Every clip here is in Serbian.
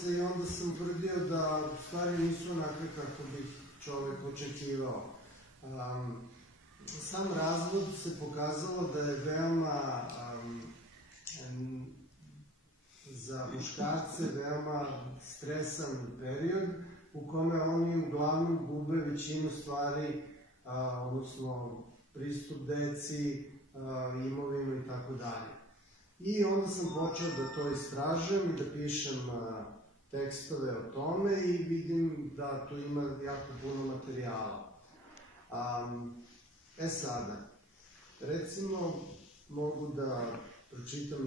se i onda sam tvrdio da stvari nisu onakve kako bih čovek očekivao. Sam razvod se pokazalo da je veoma za muškarce veoma stresan period u kome oni uglavnom gube većinu stvari, odnosno pristup deci, imovinu i tako dalje. I onda sam počeo da to istražujem i da pišem tekstove o tome i vidim da tu ima jako puno materijala. Sada, recimo, mogu da pročitam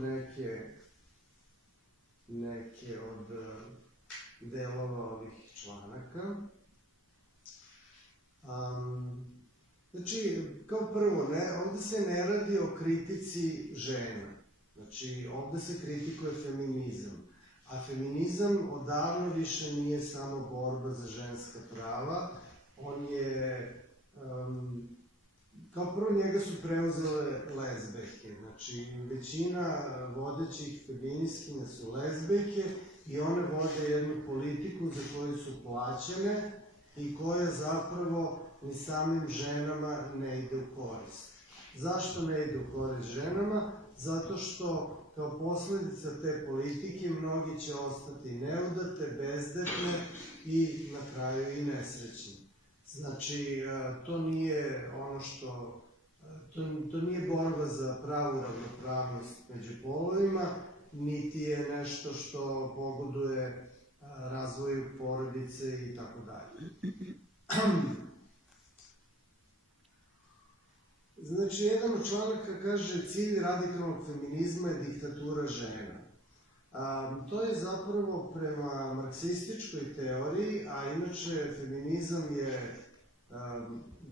neke od delova ovih članaka. Znači, kao prvo, ovde se ne radi o kritici žena. Znači, ovde se kritikuje feminizam. A feminizam odavno više nije samo borba za ženska prava. On je... Kao prvo, njega su preuzele lezbejke. Znači, većina vodećih feministkinja su lezbejke i one vode jednu politiku za koju su plaćene i koja zapravo ni samim ženama ne ide u korist. Zašto ne ide u korist ženama? Zato što kao posledica te politike mnogi će ostati neudate, bezdetne i na kraju i nesrećni. Znači, to nije ono što... To nije borba za pravu ravnopravnost među polovima, niti je nešto što pogoduje razvoju porodice i tako dalje. Znači, jedan od članaka kaže cilj radikalnog feminizma je diktatura žena. To je zapravo prema marksističkoj teoriji, a inače feminizam je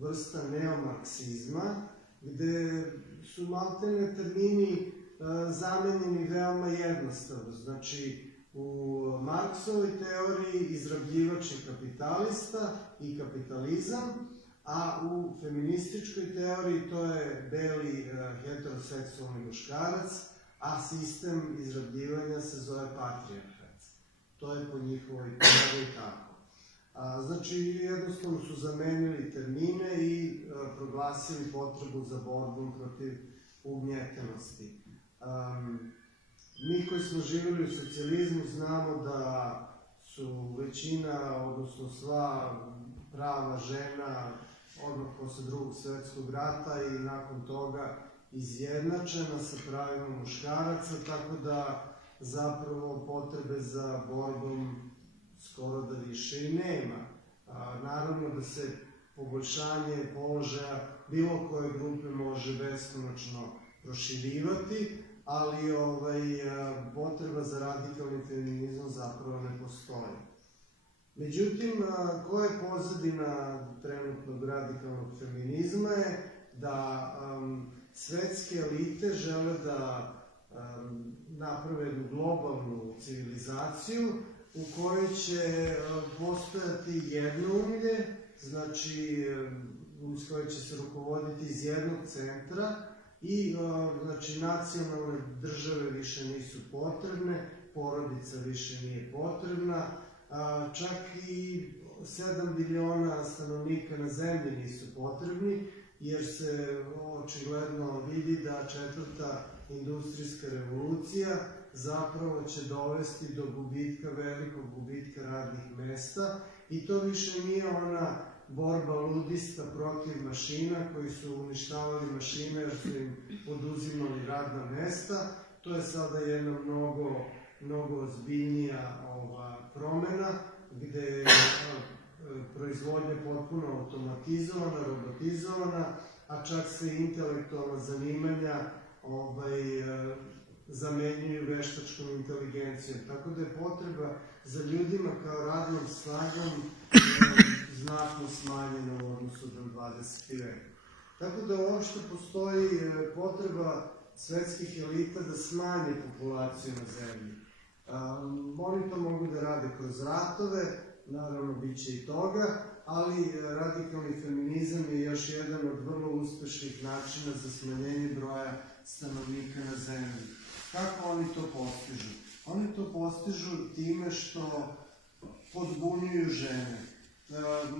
vrsta neomarksizma, gde su maltene termini zamenjeni veoma jednostavno. Znači, u Marksovoj teoriji izrabljivač je kapitalista i kapitalizam, a u feminističkoj teoriji to je beli heteroseksualni muškarac, a sistem izrabljivanja se zove patrijarhat. To je po njihovoj teoriji tako. Znači, jednostavno su zamenili termine i proglasili potrebu za borbom protiv ugnjetenosti. Mi koji smo živjeli u socijalizmu znamo da su većina, odnosno sva prava žena odmah posle Drugog svetskog rata i nakon toga izjednačena sa pravima muškaraca, tako da zapravo potrebe za borbom skoro da više i nema. Naravno da se poboljšanje položaja bilo koje grupe može beskonačno proširivati, ali potreba za radikalnim feminizmom zapravo ne postoji. Međutim, koja je pozadina trenutnog radikalnog feminizma je da svetske elite žele da naprave jednu globalnu civilizaciju u kojoj će postojati jednoumlje, znači s kojoj će se rukovoditi iz jednog centra i nacionalne države više nisu potrebne, porodica više nije potrebna, čak i 7 biliona stanovnika na zemlji nisu potrebni, jer se očigledno vidi da četvrta industrijska revolucija zapravo će dovesti do velikog gubitka radnih mesta i to više nije ona borba ludista protiv mašina koji su uništavali mašine jer su im oduzimali radna mesta. To je sada jedna mnogo ozbiljnija promena gde je proizvodnja potpuno automatizovana, robotizovana, a čak se intelektualna zanimanja zamenjuju veštačkom inteligencijom. Tako da je potreba za ljudima kao radnom snagom znatno smanjena u odnosu na 20. vek. Tako da uopšte postoji potreba svetskih elita da smanje populaciju na zemlji. Oni to mogu da rade kroz ratove, naravno bit će i toga, ali radikalni feminizam je još jedan od vrlo uspešnih načina za smanjenje broja stanovnika na zemlji. Kako oni to postižu? Oni to postižu time što podbunjuju žene.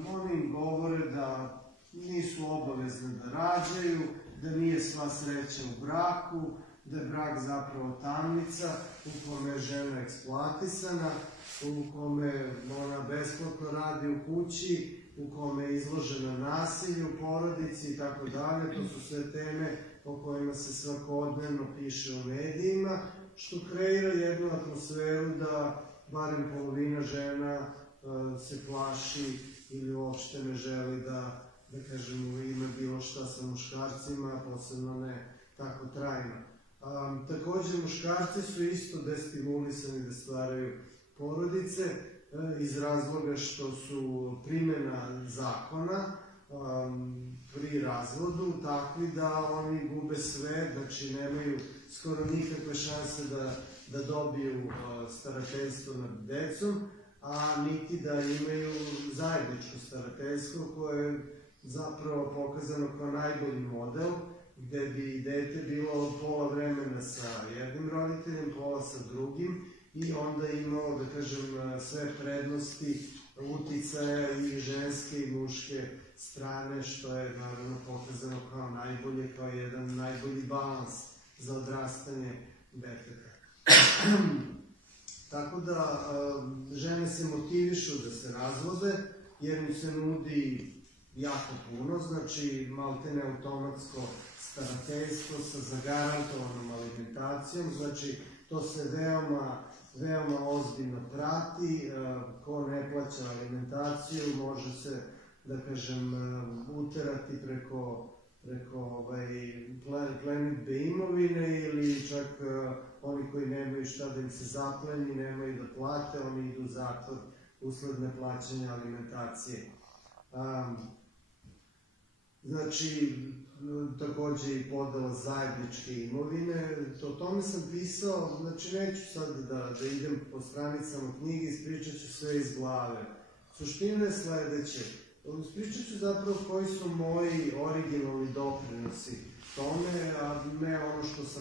Oni im govore da nisu obavezne da rađaju, da nije sva sreća u braku, da je brak zapravo tamnica u kome je žena eksploatisana, u kome ona besplatno radi u kući, u kome je izložena nasilju u porodici i tako dalje. To su sve teme o kojima se svakodnevno piše u medijima, što kreira jednu atmosferu da barem polovina žena se plaši ili uopšte ne želi da kažemo, ima bilo šta sa muškarcima, posebno ne tako trajno. Takođe, muškarci su isto destimulisani da stvaraju porodice iz razloga što su primjena zakona pri razvodu takvi da oni gube sve, znači nemaju skoro nikakve šanse da dobiju starateljstvo nad decom, a niti da imaju zajedničko starateljstvo koje je zapravo pokazano kao najbolji model, gde bi dete bilo pola vremena sa jednim roditeljem, pola sa drugim i onda imao, da kažem, sve prednosti uticaja i ženske i muške strane, što je naravno pokazano kao najbolje, kao jedan najbolji balans za odrastanje deteta. Tako da žene se motivišu da se razvode, jer im se nudi jako puno, znači maltene automatsko starateljstvo sa zagarantovanom alimentacijom, znači to se veoma ozbiljno prati, ko ne plaća alimentaciju može se, da kažem, uterati preko plenitbe imovine ili čak oni koji nemaju šta da im se zapleni, nemaju da plate, oni idu u zatvor usled neplaćanja alimentacije. Znači, takođe i podela zajedničke imovine, o tome sam pisao, znači neću sad da idem po stranicama knjige, ispričat ću sve iz glave. Suština je sledeće, ispričat ću zapravo koji su moji originalni doprinosi tome, a ne ono što sam